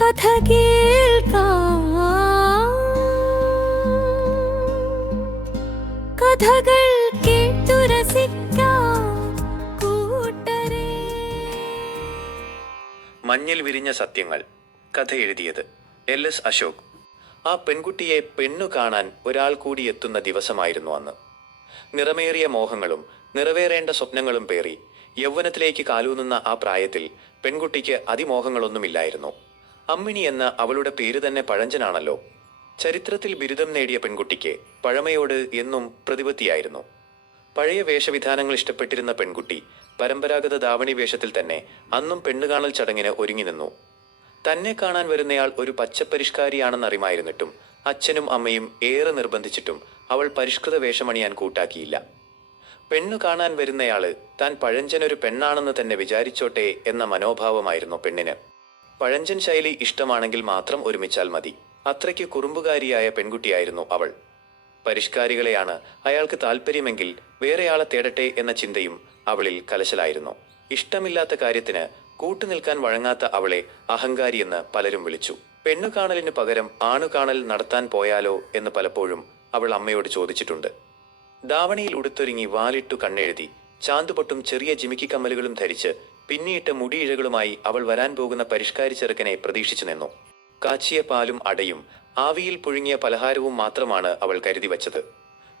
കഥ കേൾക്കാം, കഥകൾ കേട്ടു രസിക്കാം കൂട്ടരേ. മഞ്ഞിൽ വിരിഞ്ഞ സത്യങ്ങൾ. കഥ എഴുതിയത് LS അശോക്. ആ പെൺകുട്ടിയെ പെണ്ണു കാണാൻ ഒരാൾ കൂടി എത്തുന്ന ദിവസമായിരുന്നു അന്ന്. നിറമേറിയ മോഹങ്ങളും നിറവേറേണ്ട സ്വപ്നങ്ങളും പേറി യൗവനത്തിലേക്ക് കാലൂന്നുന്ന ആ പ്രായത്തിൽ പെൺകുട്ടിക്ക് അതിമോഹങ്ങളൊന്നുമില്ലായിരുന്നു. അമ്മിണി എന്ന അവളുടെ പേര് തന്നെ പഴഞ്ചനാണല്ലോ. ചരിത്രത്തിൽ ബിരുദം നേടിയ പെൺകുട്ടിക്ക് പഴമയോട് എന്നും പ്രതിപത്തിയായിരുന്നു. പഴയ വേഷവിധാനങ്ങൾ ഇഷ്ടപ്പെട്ടിരുന്ന പെൺകുട്ടി പരമ്പരാഗത ധാവണി വേഷത്തിൽ തന്നെ അന്നും പെണ്ണുകാണൽ ചടങ്ങിന് ഒരുങ്ങി നിന്നു. തന്നെ കാണാൻ വരുന്നയാൾ ഒരു പച്ചപ്പരിഷ്കാരിയാണെന്നറിയുമായിരുന്നിട്ടും അച്ഛനും അമ്മയും ഏറെ നിർബന്ധിച്ചിട്ടും അവൾ പരിഷ്കൃത വേഷമണിയാൻ കൂട്ടാക്കിയില്ല. പെണ്ണു കാണാൻ വരുന്നയാള് താൻ പഴഞ്ചനൊരു പെണ്ണാണെന്ന് തന്നെ വിചാരിച്ചോട്ടെ എന്ന മനോഭാവമായിരുന്നു പെണ്ണിന്. പഴഞ്ചൻ ശൈലി ഇഷ്ടമാണെങ്കിൽ മാത്രം ഒരുമിച്ചാൽ മതി. അത്രയ്ക്ക് കുറുമ്പുകാരിയായ പെൺകുട്ടിയായിരുന്നു അവൾ. പരിഷ്കാരികളെയാണ് അയാൾക്ക് താല്പര്യമെങ്കിൽ വേറെയാളെ തേടട്ടെ എന്ന ചിന്തയും അവളിൽ കലശലായിരുന്നു. ഇഷ്ടമില്ലാത്ത കാര്യത്തിന് കൂട്ടുനിൽക്കാൻ വഴങ്ങാത്ത അവളെ അഹങ്കാരിയെന്ന് പലരും വിളിച്ചു. പെണ്ണുകാണലിന് പകരം ആണുകാണൽ നടത്താൻ പോയാലോ എന്ന് പലപ്പോഴും അവൾ അമ്മയോട് ചോദിച്ചിട്ടുണ്ട്. ധാവണിയിൽ ഉടുത്തൊരുങ്ങി വാലിട്ടു കണ്ണെഴുതി ചാന്തുപൊട്ടും ചെറിയ ജിമിക്കി കമ്മലുകളും ധരിച്ച് പിന്നിയിട്ട് മുടിയിഴകളുമായി അവൾ വരാൻ പോകുന്ന പരിഷ്കാരി ചെറുക്കനെ പ്രതീക്ഷിച്ചു നിന്നു. കാച്ചിയ പാലും അടയും ആവിയിൽ പുഴുങ്ങിയ പലഹാരവും മാത്രമാണ് അവൾ കരുതി വച്ചത്.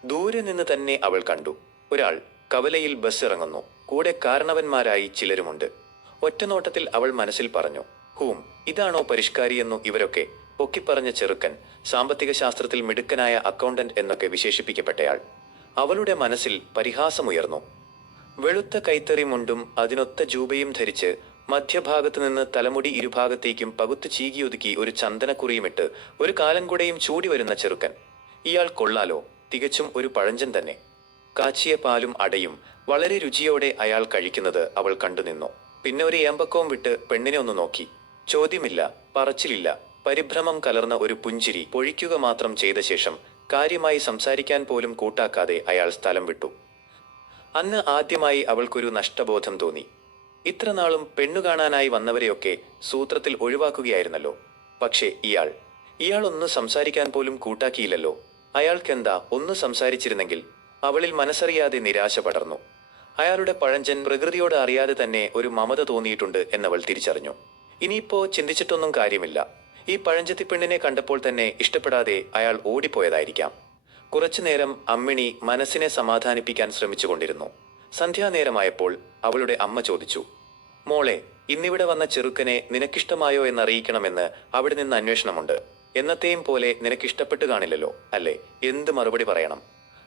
ദൂരെ നിന്ന് തന്നെ അവൾ കണ്ടു. ഒരാൾ കവലയിൽ ബസ് ഇറങ്ങുന്നു. കൂടെ കാരണവന്മാരായി ചിലരുമുണ്ട്. ഒറ്റനോട്ടത്തിൽ അവൾ മനസ്സിൽ പറഞ്ഞു, ഇതാണോ പരിഷ്കാരിയെന്നു ഇവരൊക്കെ? പൊക്കിപ്പറഞ്ഞ ചെറുക്കൻ, സാമ്പത്തിക ശാസ്ത്രത്തിൽ മിടുക്കനായ അക്കൗണ്ടന്റ് എന്നൊക്കെ വിശേഷിപ്പിക്കപ്പെട്ടയാൾ. അവളുടെ മനസ്സിൽ പരിഹാസമുയർന്നു. വെളുത്ത കൈത്തറി മുണ്ടും അതിനൊത്ത ജൂബയും ധരിച്ച് മധ്യഭാഗത്ത് നിന്ന് തലമുടി ഇരുഭാഗത്തേക്കും പകുത്തു ചീകിയൊതുക്കി ഒരു ചന്ദനക്കുറിയുമിട്ട് ഒരു കാലൻകുടയും ചൂടി വരുന്ന ചെറുക്കൻ. ഇയാൾ കൊള്ളാലോ, തികച്ചും ഒരു പഴഞ്ചൻ തന്നെ. കാച്ചിയ പാലും അടയും വളരെ രുചിയോടെ അയാൾ കഴിക്കുന്നത് അവൾ കണ്ടുനിന്നു. പിന്നെ ഒരു ഏമ്പക്കവും വിട്ട് പെണ്ണിനെ ഒന്ന് നോക്കി. ചോദ്യമില്ല, പറച്ചിലില്ല, പരിഭ്രമം കലർന്ന ഒരു പുഞ്ചിരി പൊഴിക്കുക മാത്രം ചെയ്ത ശേഷം കാര്യമായി സംസാരിക്കാൻ പോലും കൂട്ടാക്കാതെ അയാൾ സ്ഥലം വിട്ടു. അന്ന് ആദ്യമായി അവൾക്കൊരു നഷ്ടബോധം തോന്നി. ഇത്രനാളും പെണ്ണു കാണാനായി വന്നവരെയൊക്കെ സൂത്രത്തിൽ ഒഴിവാക്കുകയായിരുന്നല്ലോ. പക്ഷേ ഇയാൾ ഒന്ന് സംസാരിക്കാൻ പോലും കൂട്ടാക്കിയില്ലല്ലോ. അയാൾക്കെന്താ ഒന്ന് സംസാരിച്ചിരുന്നെങ്കിൽ? അവളിൽ മനസ്സറിയാതെ നിരാശ പടർന്നു. അയാളുടെ പഴഞ്ചൻ പ്രകൃതിയോട് അറിയാതെ തന്നെ ഒരു മമത തോന്നിയിട്ടുണ്ട് എന്നവൾ തിരിച്ചറിഞ്ഞു. ഇനിയിപ്പോ ചിന്തിച്ചിട്ടൊന്നും കാര്യമില്ല. ഈ പഴഞ്ചത്തി പെണ്ണിനെ കണ്ടപ്പോൾ തന്നെ ഇഷ്ടപ്പെടാതെ അയാൾ ഓടിപ്പോയതായിരിക്കാം. കുറച്ചുനേരം അമ്മിണി മനസ്സിനെ സമാധാനിപ്പിക്കാൻ ശ്രമിച്ചുകൊണ്ടിരുന്നു. സന്ധ്യാനേരമായപ്പോൾ അവളുടെ അമ്മ ചോദിച്ചു, മോളെ, ഇന്നിവിടെ വന്ന ചെറുക്കനെ നിനക്കിഷ്ടമായോ എന്നറിയിക്കണമെന്ന് അവിടെ നിന്ന് അന്വേഷണമുണ്ട്. എന്നത്തെയും പോലെ നിനക്കിഷ്ടപ്പെട്ടു കാണില്ലല്ലോ അല്ലേ? എന്ത് മറുപടി പറയണം?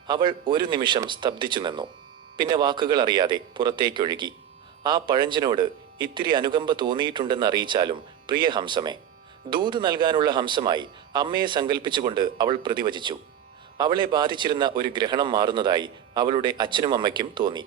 അവൾ ഒരു നിമിഷം സ്തബ്ധിച്ചു നിന്നു. പിന്നെ വാക്കുകൾ അറിയാതെ പുറത്തേക്കൊഴുകി. ആ പഴഞ്ചനോട് ഇത്തിരി അനുകമ്പ തോന്നിയിട്ടുണ്ടെന്ന് അറിയിച്ചാലും പ്രിയ ഹംസമേ. ദൂത് നൽകാനുള്ള ഹംസമായി അമ്മയെ സങ്കല്പിച്ചുകൊണ്ട് അവൾ പ്രതിവചിച്ചു. അവളെ ബാധിച്ചിരുന്ന ഒരു ഗ്രഹണം മാറുന്നതായി അവളുടെ അച്ഛനും അമ്മയ്ക്കും തോന്നി.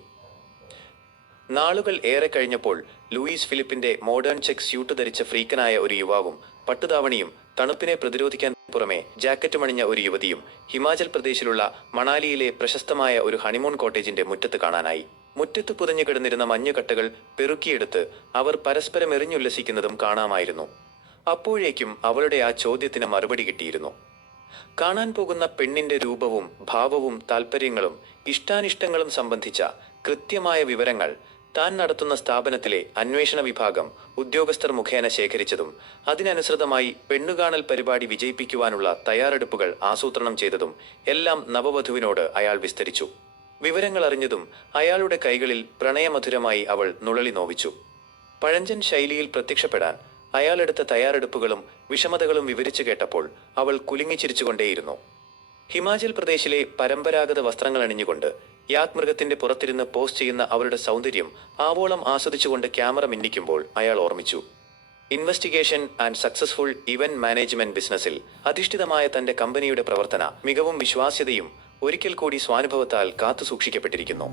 നാളുകൾ ഏറെ കഴിഞ്ഞപ്പോൾ ലൂയിസ് ഫിലിപ്പിന്റെ മോഡേൺ ചെക്ക് സ്യൂട്ട് ധരിച്ച ഫ്രീക്കനായ ഒരു യുവാവും പട്ടുതാവണിയും തണുപ്പിനെ പ്രതിരോധിക്കാൻ പുറമെ ജാക്കറ്റും അണിഞ്ഞ ഒരു യുവതിയും ഹിമാചൽ പ്രദേശിലുള്ള മണാലിയിലെ പ്രശസ്തമായ ഒരു ഹണിമൂൺ കോട്ടേജിന്റെ മുറ്റത്ത് കാണാനായി. മുറ്റത്ത് പുതഞ്ഞു കിടന്നിരുന്ന മഞ്ഞുകട്ടകൾ പെറുക്കിയെടുത്ത് അവർ പരസ്പരം എറിഞ്ഞുല്ലസിക്കുന്നതും കാണാമായിരുന്നു. അപ്പോഴേക്കും അവളുടെ ആ ചോദ്യത്തിന് മറുപടി കിട്ടിയിരുന്നു. കാണാൻ പോകുന്ന പെണ്ണിന്റെ രൂപവും ഭാവവും താൽപ്പര്യങ്ങളും ഇഷ്ടാനിഷ്ടങ്ങളും സംബന്ധിച്ച കൃത്യമായ വിവരങ്ങൾ താൻ നടത്തുന്ന സ്ഥാപനത്തിലെ അന്വേഷണ വിഭാഗം ഉദ്യോഗസ്ഥർ മുഖേന ശേഖരിച്ചതും അതിനനുസൃതമായി പെണ്ണുകാണൽ പരിപാടി വിജയിപ്പിക്കുവാനുള്ള തയ്യാറെടുപ്പുകൾ ആസൂത്രണം ചെയ്തതും എല്ലാം നവവധുവിനോട് അയാൾ വിസ്തരിച്ചു. വിവരങ്ങൾ അറിഞ്ഞതും അയാളുടെ കൈകളിൽ പ്രണയമധുരമായി അവൾ നുളളി നോവിച്ചു. പഴഞ്ചൻ ശൈലിയിൽ പ്രത്യക്ഷപ്പെടാൻ അയാളെടുത്ത തയ്യാറെടുപ്പുകളും വിഷമതകളും വിവരിച്ചു കേട്ടപ്പോൾ അവൾ കുലുങ്ങിച്ചിരിച്ചുകൊണ്ടേയിരുന്നു. ഹിമാചൽ പ്രദേശിലെ പരമ്പരാഗത വസ്ത്രങ്ങൾ അണിഞ്ഞുകൊണ്ട് യാക് മൃഗത്തിന്റെ പുറത്തിരുന്ന് പോസ്റ്റ് ചെയ്യുന്ന അവളുടെ സൗന്ദര്യം ആവോളം ആസ്വദിച്ചുകൊണ്ട് ക്യാമറ മിന്നിക്കുമ്പോൾ അയാൾ ഓർമ്മിച്ചു. Investigation and successful event management ബിസിനസ്സിൽ അധിഷ്ഠിതമായ തന്റെ കമ്പനിയുടെ പ്രവർത്തന മികവും വിശ്വാസ്യതയും ഒരിക്കൽ കൂടി സ്വാനുഭവത്താൽ കാത്തുസൂക്ഷിക്കപ്പെട്ടിരിക്കുന്നു.